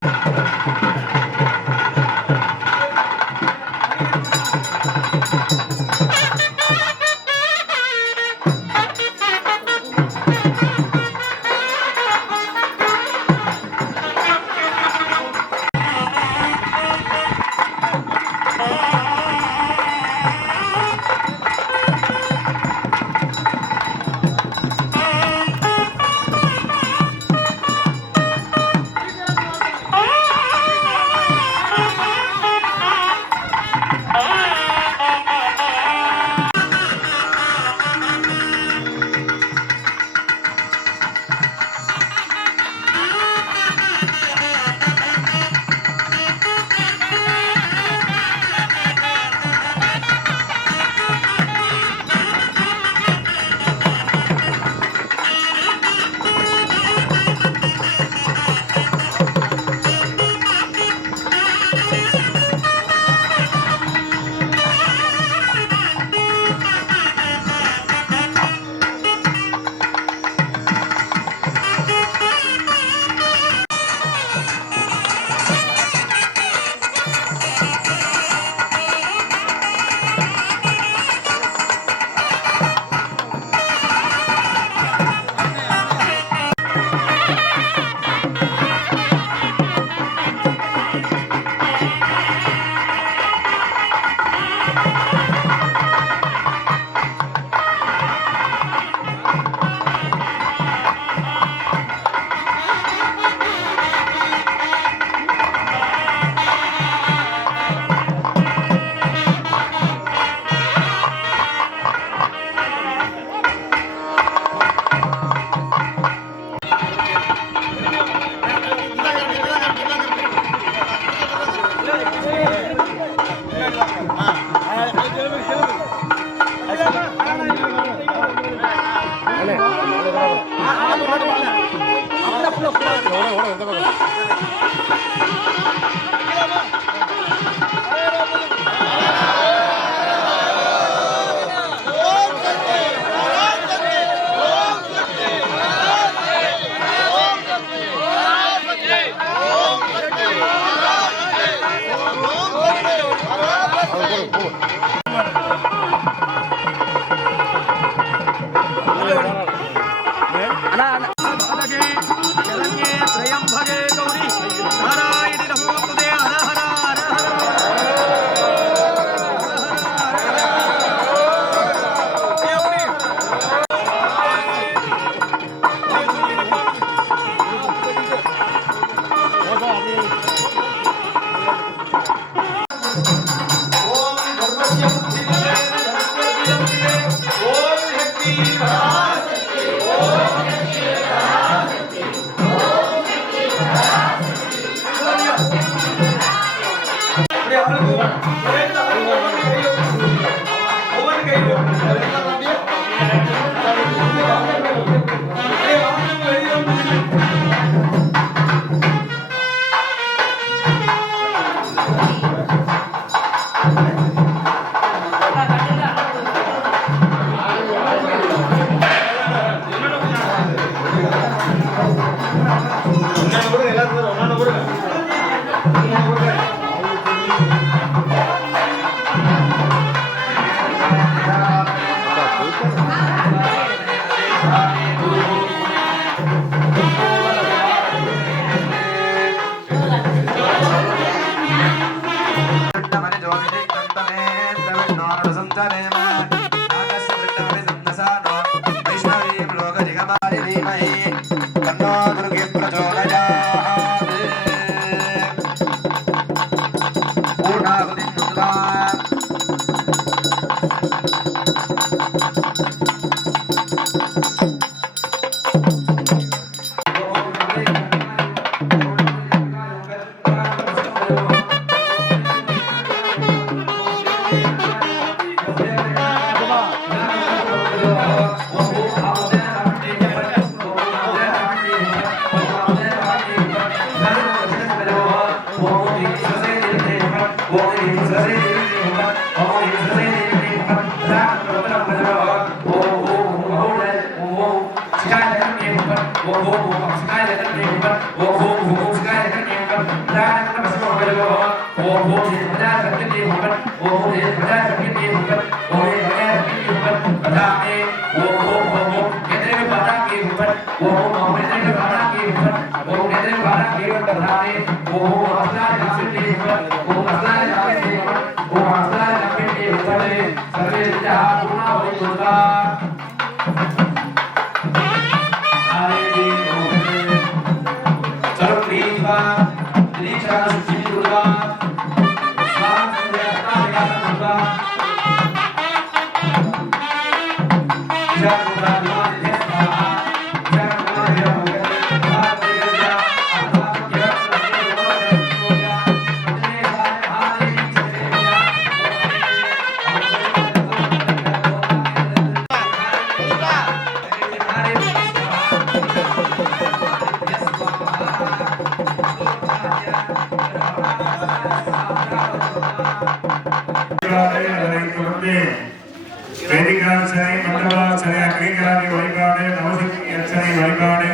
வேதிகாசனை மண்டலாசனை அக்னிகாரி வழிபாடு நவசக்தி அர்ச்சனை வழிபாடு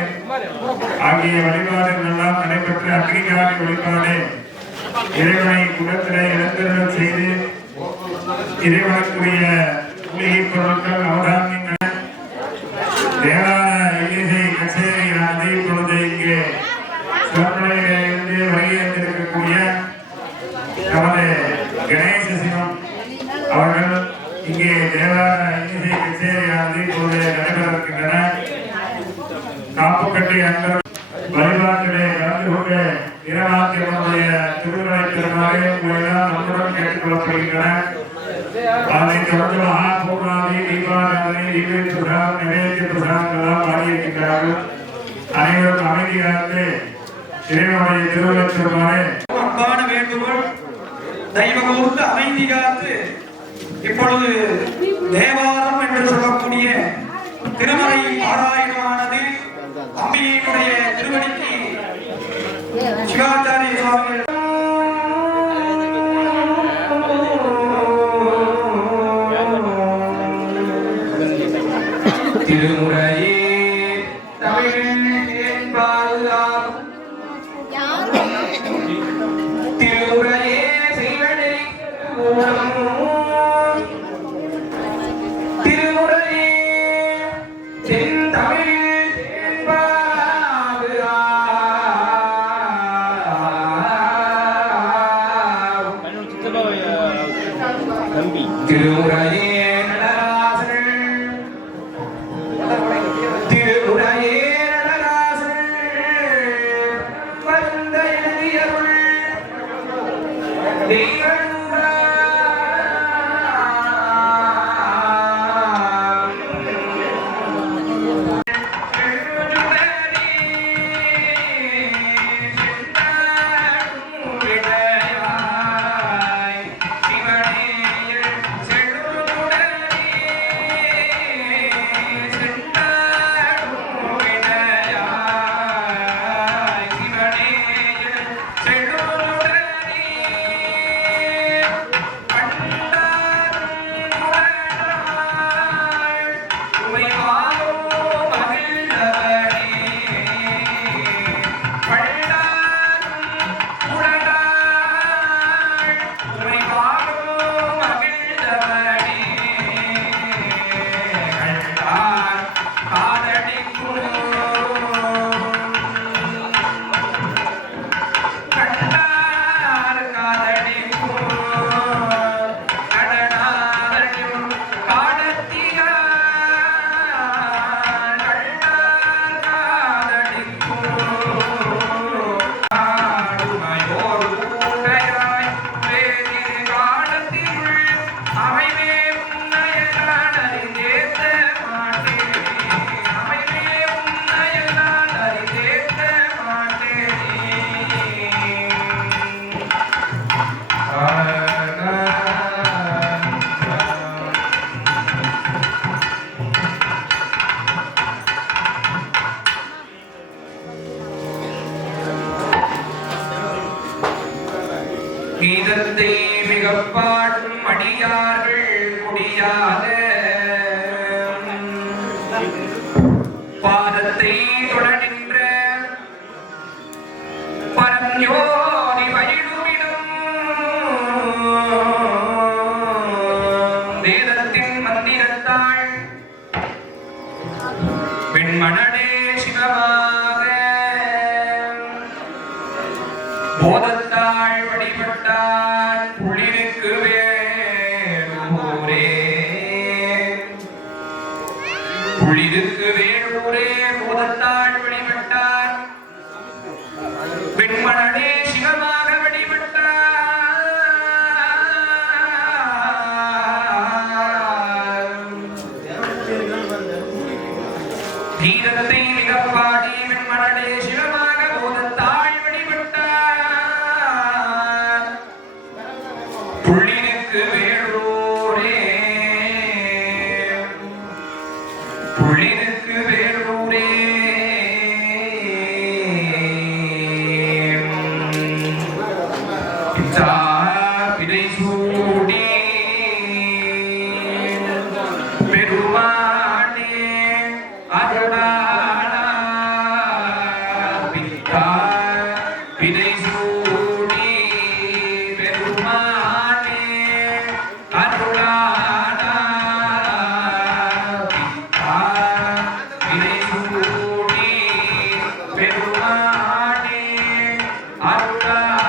ஆகிய வழிபாடுகளெல்லாம் நடைபெற்ற அக்னிகாரி வழிபாடு இறைவனை குடத்திலே இழந்தருள் செய்து இறைவனுக்குரிய மூலிகை பொருட்கள் அவதானியங்கள் தேவார இசை கச்சேரியானது இப்பொழுது இங்கே சிவமலையிலிருந்து வருகின்றிருக்கக்கூடிய நமது கணேச சிவம் அவர்கள் இங்கே தேவார இசை கச்சேரியானது இப்போது நடைபெறவிருக்கின்றன. காப்புக்கட்டி அன்பர் வழிபாட்டிலே கலந்து கொண்டு இரவாத்தியனுடைய திருவிழை பெருமாறு உங்களெல்லாம் நம்முடன் கேட்டுக் கொள்ளப்படுகின்றன. அதைத் தொடர்ந்து மகாபூர்ணாதி தீபாராதனை தீப பிரசாதம் நிவேத்திய பிரசாதங்களால் பாடியிருக்கின்றார்கள். அனைவரும் அமைதியாகவே இறைவனுடைய திருவிழை பெருமாறு அன்பான வேண்டுகோள் தெய்வகூர்ந்து அமைதி காத்து இப்பொழுது தேவாரம் என்று சொல்லக்கூடிய திருமலை ஆராயணமானது அம்பிகையினுடைய திருவடிக்கு சிவாச்சாரிய சுவாமிகள் திருமுறையே தமிழில் என்பார் திருமுறையே செய்வனை திருமுறையே தென்தமிழில் திருமுறையே கீதத்தை மிகப் பாடும் அடியார்கள் முடியாத பாதத்தை தொட நின்ற பரஞ்சோதி வயிடுவிடும் வேதத்தின் மந்திரத்தாள் பெண்மணடே சிவமாக போதத்தாள் வழிபட்டால் புள்ளிருக்கு வேறே வெண்மணனே சிவமாக தீரத்தை மிகப்பாடி வெண்மணனே சிவமாக போதத்தாள் வழிபட்டார் புள்ளினுக்கு வேலூரே புள்ளினுக்கு வேலூரே பிதை சூடி பெருமானே அருளாளா பிதா பிதை சூடி பெருமானே அருளாளா பிதா பிதை சூடி பெருமானே அருளாளா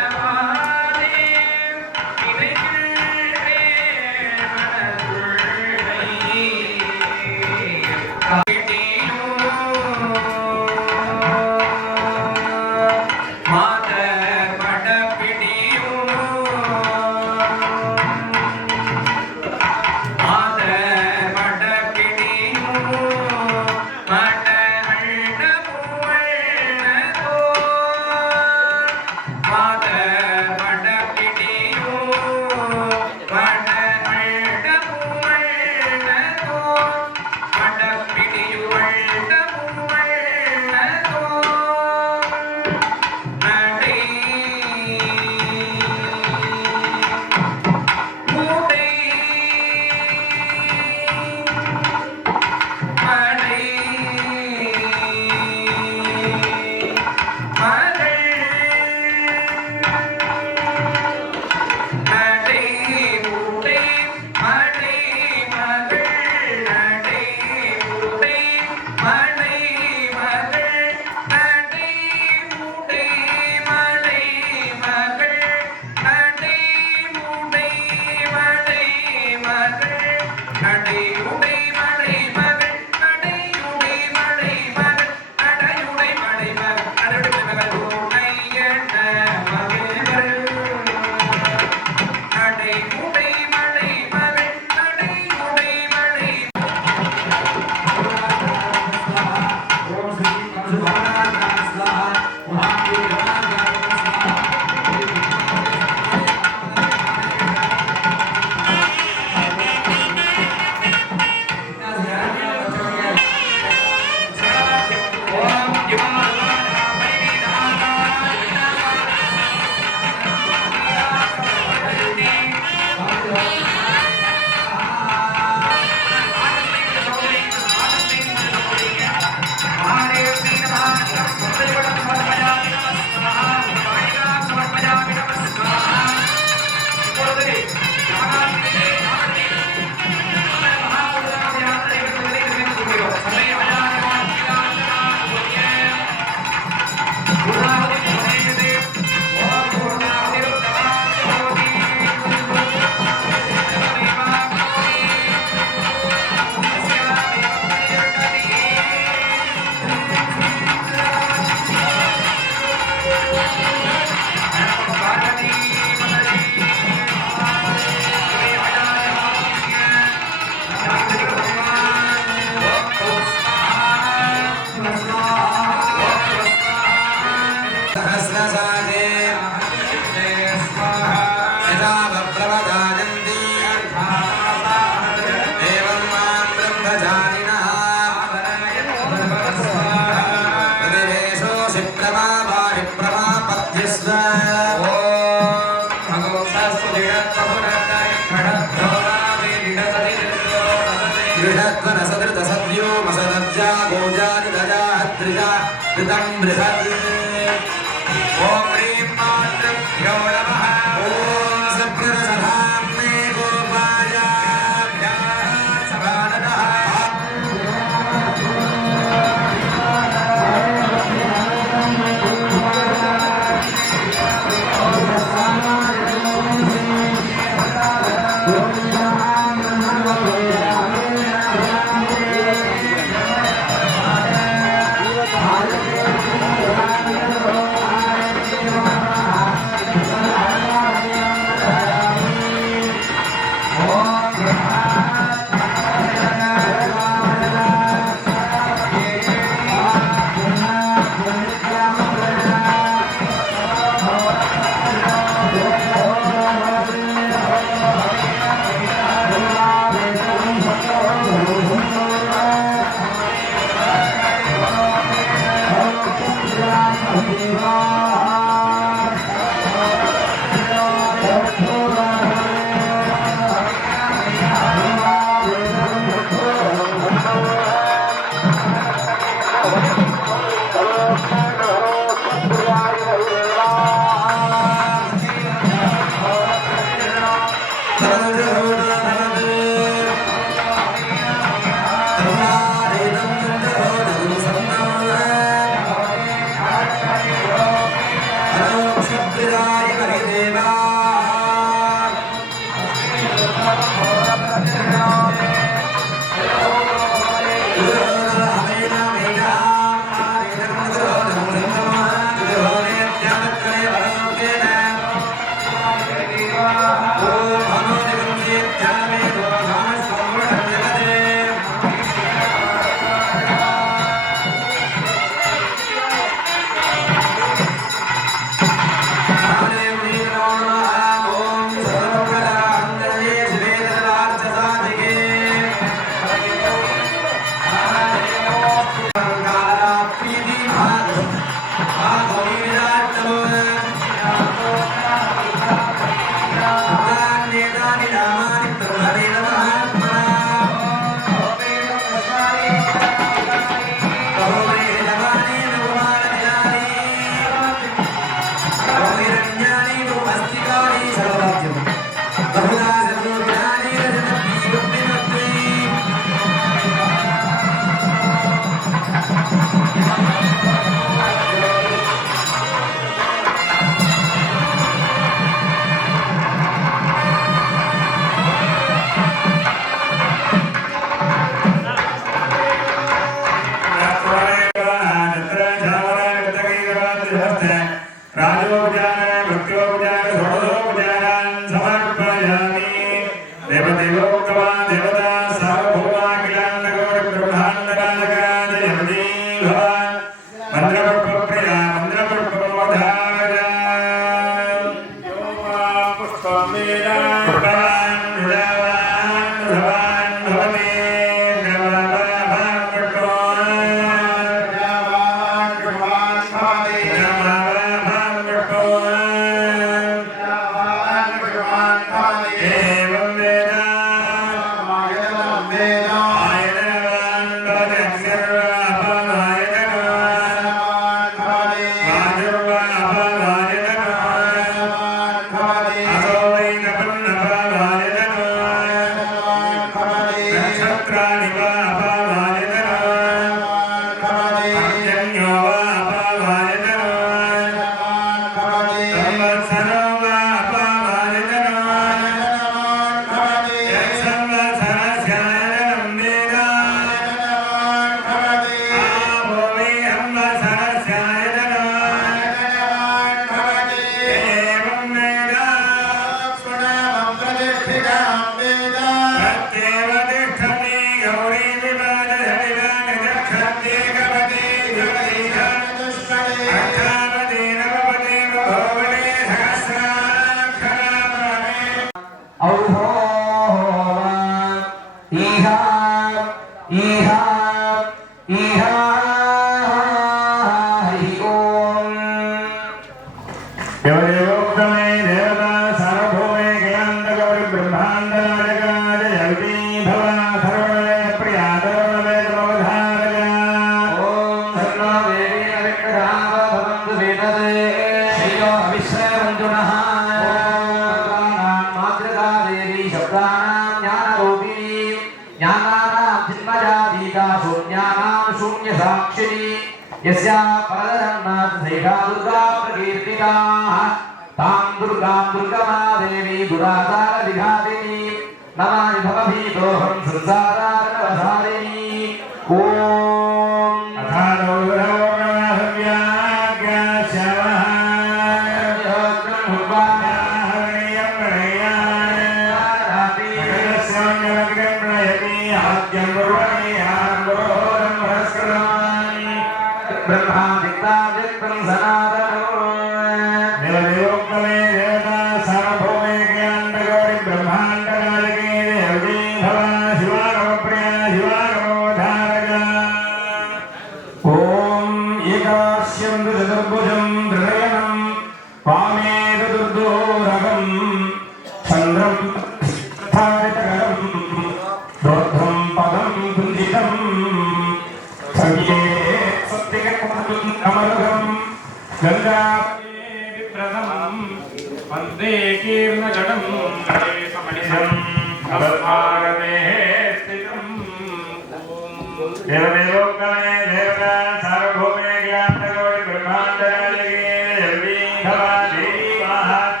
Devi Bhava Devi Mahat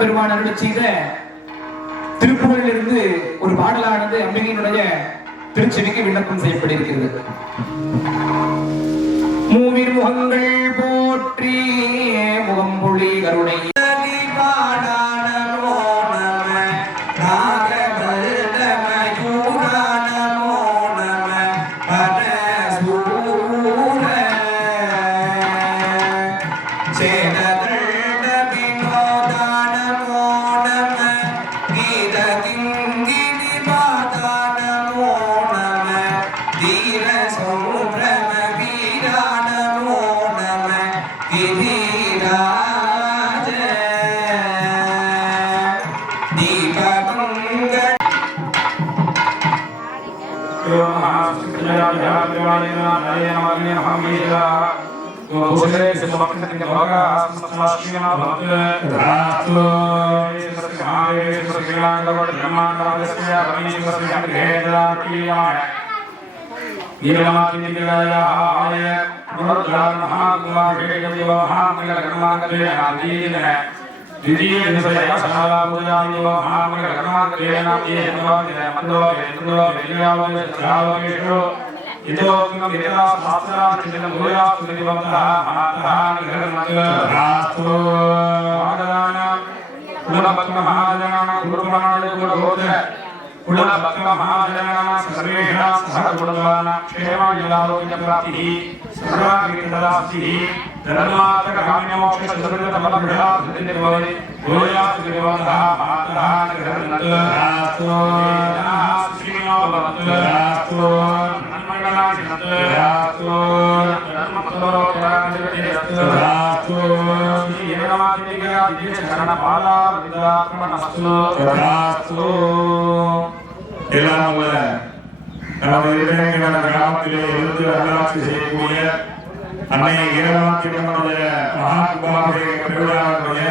பெருமான் அருள் செய்த திருப்புகழிலிருந்து ஒரு பாடலானது அம்பிகையினுடைய திருச்செவிக்கு விண்ணப்பம் செய்யப்பட்டிருக்கிறது. மூவிர் முகங்கள் போற்றி முகம்பொழி கருணை கிராமத்திலே இருந்து அருளாட்சி செய்யக்கூடிய அன்னை ஈரவாக்கியம்மனுடைய மகாகும்பாபிஷேக பெருவிழாவுடைய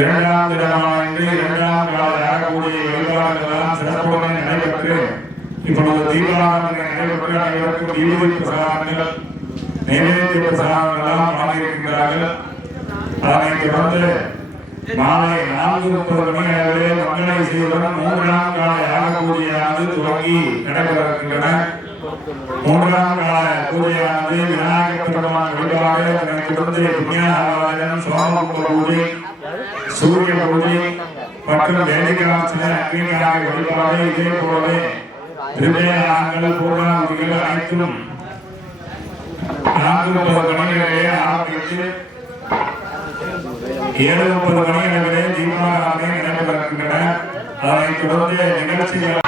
இரண்டாம் தினமானது இரண்டாம் காலையாகக்கூடிய வழிபாடுகளெல்லாம் சிறப்புடன் நடைபெற்று இப்பொழுது தீபாவளி நடைபெற்று அனைவருக்கும் தீபதி பிரசாதங்கள் நைவேத்திய பிரசாதங்களெல்லாம் வழங்கியிருக்கிறார்கள். அதனைத் தொடர்ந்து மாலை 4:30 மணி அளவிலே மங்களை செய்வதுடன் 3ஆம் கால யாகபூஜையானது துவங்கி நடைபெறவிருக்கின்றன. 3ஆம் கால பூஜையானது விநாயகர் பெருமான் வழிபாடு, அதனைத் தொடர்ந்து புண்ணியாராதனம், சோமகும்ப பூஜை, சூரிய பூஜை மற்றும் வேதிகாட்சிய அக்னிகார வழிபாடு, இதே போலவே திருமேயாங்கள் பூர்ணாதிகள் அனைத்தும் 4:30 மணிகளிலே ஆரம்பித்து 7:30 மணி அளவிலே தீபாராதனை நடைபெறுகின்றன. அதனைத் தொடர்ந்து நிகழ்ச்சிகள்